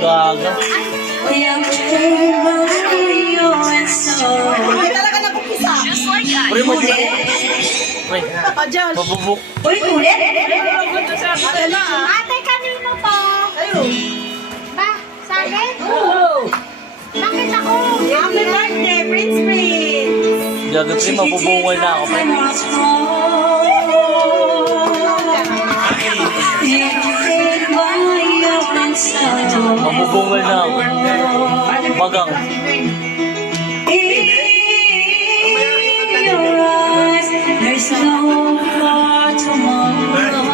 Gaga. Hindi talaga nag-upisa. Pre mo dyan. Pre. Papadyal. Mabubuk. Ate, kanino po? Ayun. Ba, sa akin? Oo. Bakit ako? Happy birthday, Prince Prince. Gaga pre, mabubungol na ako pre. Mabubungol na ako. Magang. There's no more tomorrow.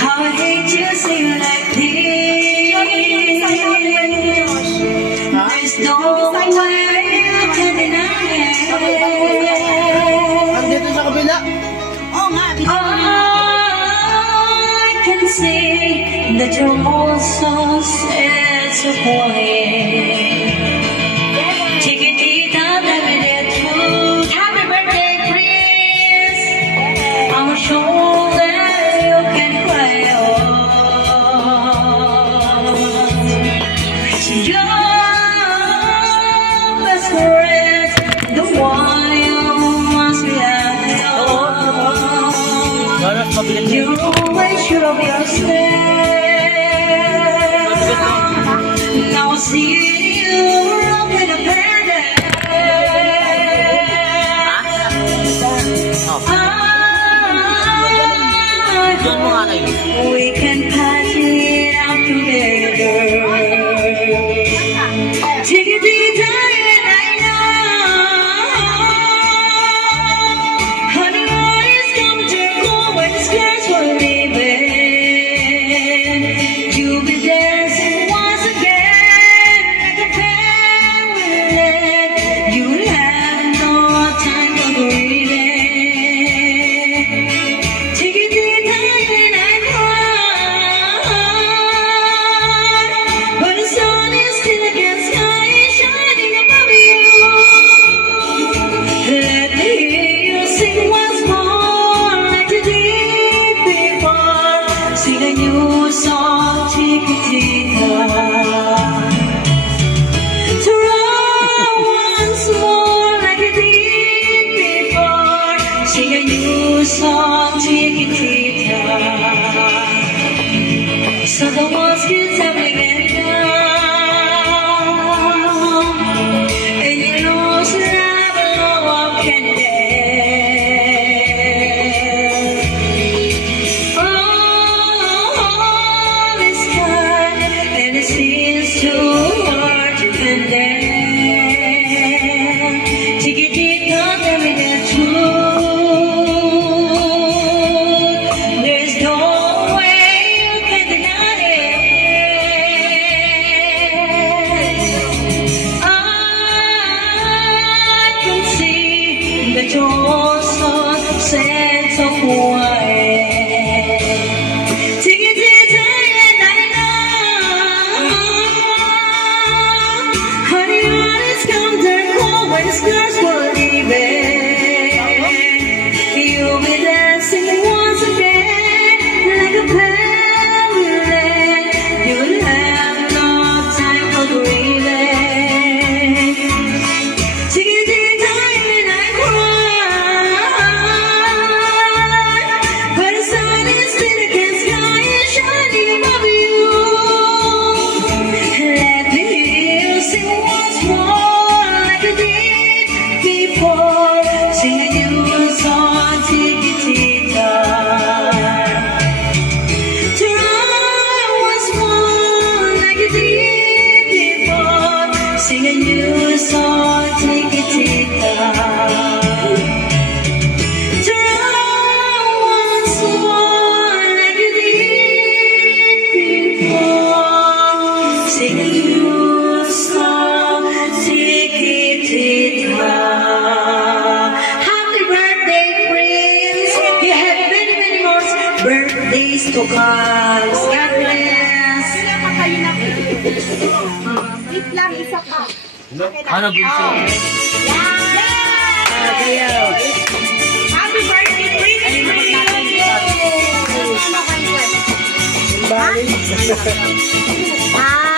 How I hate you sing like this. There's no way you can deny it. Andito sa kabila. Oo nga. I can see that you're also set to point. Chiquitita, dame de tu. Happy birthday, Prince. I'm sure that you can cry on. Your best friend, the one you once relied on. Ganas, mabigat niya. You're always sure of yourself. Now I see you looking up at Diyan mo nga kayo. we can pass it out together. Chiquitita, and I know. Honey, what is come to go when scares were leaving? You'll be dancing once again like a parrot. You'll have no time for grieving. Chiquitita, and I cry, but the sun is still against sky is shining above you. Let me hear you sing once more like you did before. Sing a new song, Chiquitita. To run once more like you did before. Sing a new song, Chiquitita. So the walls keep tumbling and down, and you lose love, no one can dare. All is kind, and it seems too hard to condemn. Chiquitita, tell me the truth. There's no way you can deny it. I can see that you're so sense of quiet. Chiquitita, and I know. Honey, what is come to go when scars were leaving? You'll be dancing once again like a parrot. You'll have no time for grieving. Chiquitita, and I cry, but the sun is still against sky is shining above you. Let me hear you sing once more like you did before. Sing a new song, Chiquitita. To run once more like you did before. Sing a new song, Chiquitita. To run once more like you did before. Sing a new song, Chiquitita. Happy birthday, Prince. You have many, many more birthdays to come. God bless. Sila pa kayo na. Wait lang, isa pa. Ano gusto? Happy birthday, Prince! Ah,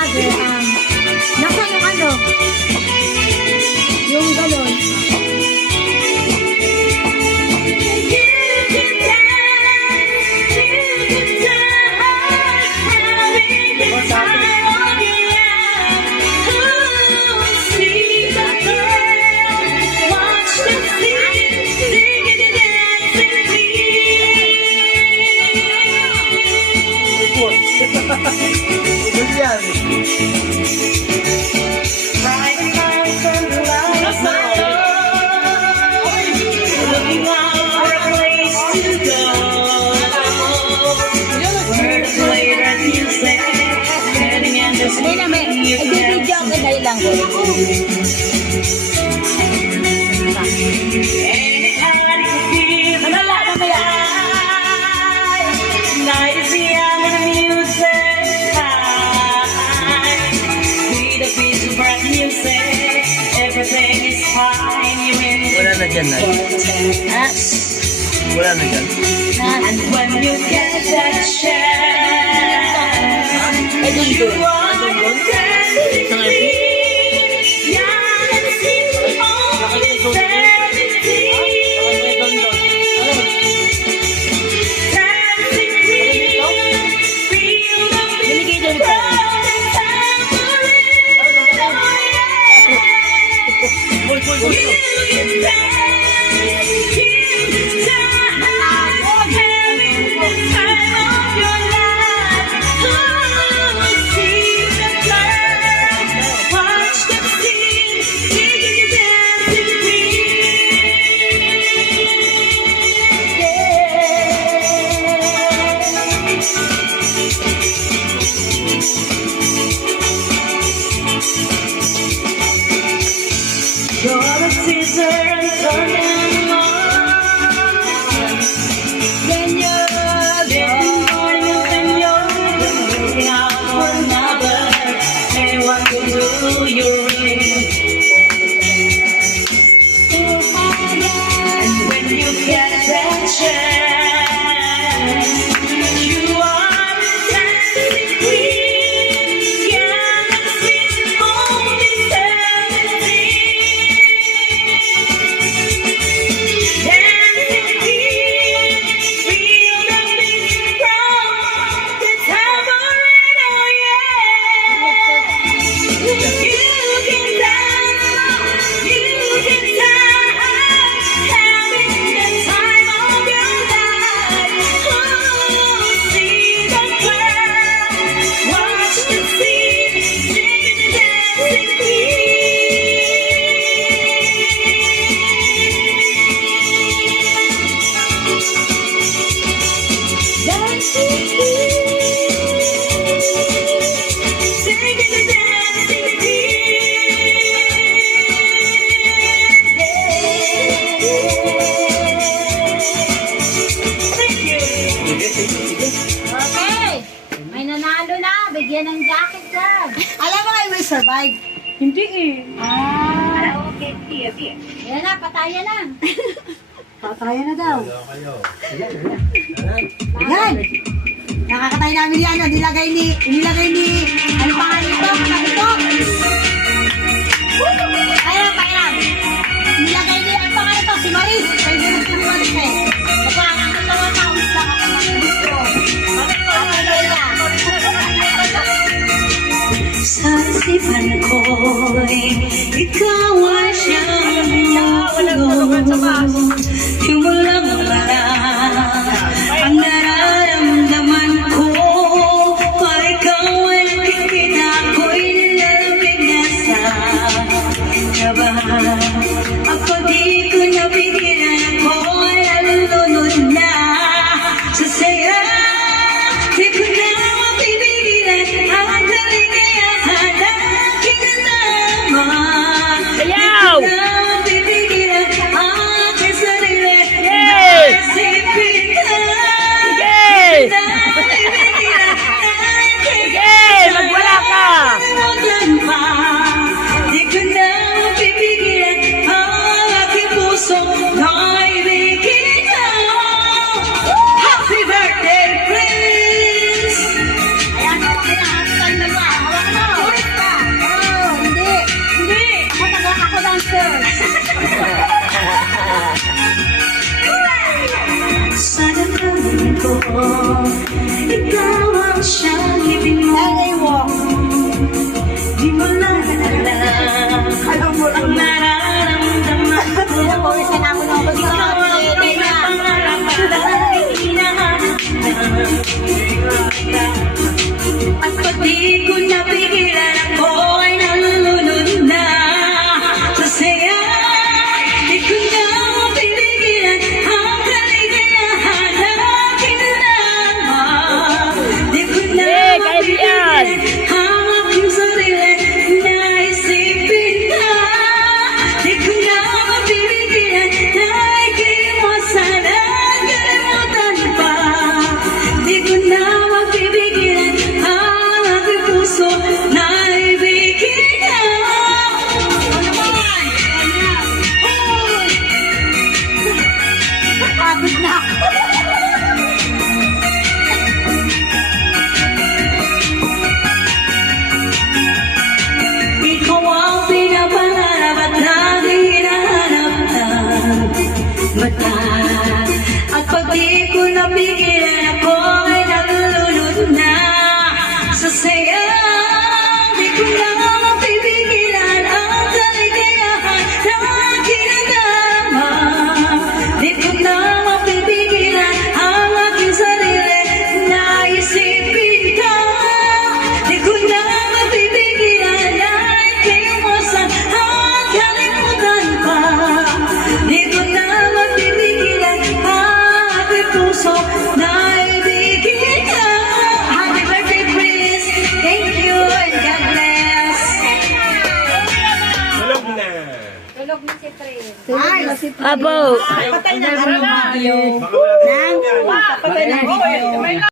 ganyan. Nasaan yung ano? Yung galon. Hindi na, may i-video ako dahil lang ko. Wala na ba yan? Wala na dyan, Nay. Wala na dyan. And when you get that chance, you are eternity. Young and sweet, only eternity. Dancing queen, feel the beat of the tambourine. You get back, you time, having the time of your life. Oh, see the clouds, watch them sing, sing the dancing queen. You're a scissor and turning on. Then you're getting looking out for another. And what to do, you're in. And when you get that chance, you are the dancing queen. Young and sweet, only eternity. Dancing queen, feel the beat from the tambourine, oh yeah. You can dance, having the time of your life. Oh, see the crowd, watch the scene, sing the dancing queen. Dancing queen, sing the dancing queen. Thank you. Okay. May nanalo na. Bigyan ng jacket dyan. Alam mo kayo may survive. Hindi eh. Ah. Yan na, patayan na. Patayan na daw. Yan. Nakakatay namin yan. Nilagay ni, ano pa nga nito? Ito. Ayan, pakiram. Nilagay ni, ano pa nga nito? Si Maris. Kaya gusto ni Maris eh. Nagkakatawa na ako sa gusto. Patayan na. Sa isipan ko'y ikaw ay siyang bumubuo. Yung walang wala ang nararamdaman ko. Para ikaw ay nakikita ko'y nilalamig na sa kaba. Ako di ko napigilan ko'y nalulunod na sa saya. Di ko na mapipigilan ang kaligayahan na aking nalaman. di ko napigilan, ako ay nalulunod na sa saya. Di ko na mapipigilan ang kaligayahan na kinalama. Di ko na mapipigilan ang aking sarili na isipin ka. Di ko na mapipigilan na ikiwasan at kalimutan pa. Di ko na mapipigilan ang aking puso na ibigin ka. Pagod na ako. Ikaw ang pinapangarap at laging hinahanap ng mata. At pag di ko napigilan, ako ay nalulunod na sa saya. Di ko na mapipigilan ang kaligayahan na aking nadarama. Di ko na mapipigilan ang aking sarili na isipin ka. Di ko na mapipigilan na ikiwasan at kalimutan pa. Di ko na mapipigilan ang aking puso na ibigin ka. Happy birthday, Prince! Thank you and God bless! Tulog na. Tulog na si Prince. Ay, Abo. patay na ang video. Baka wala tayong Patay na ang video.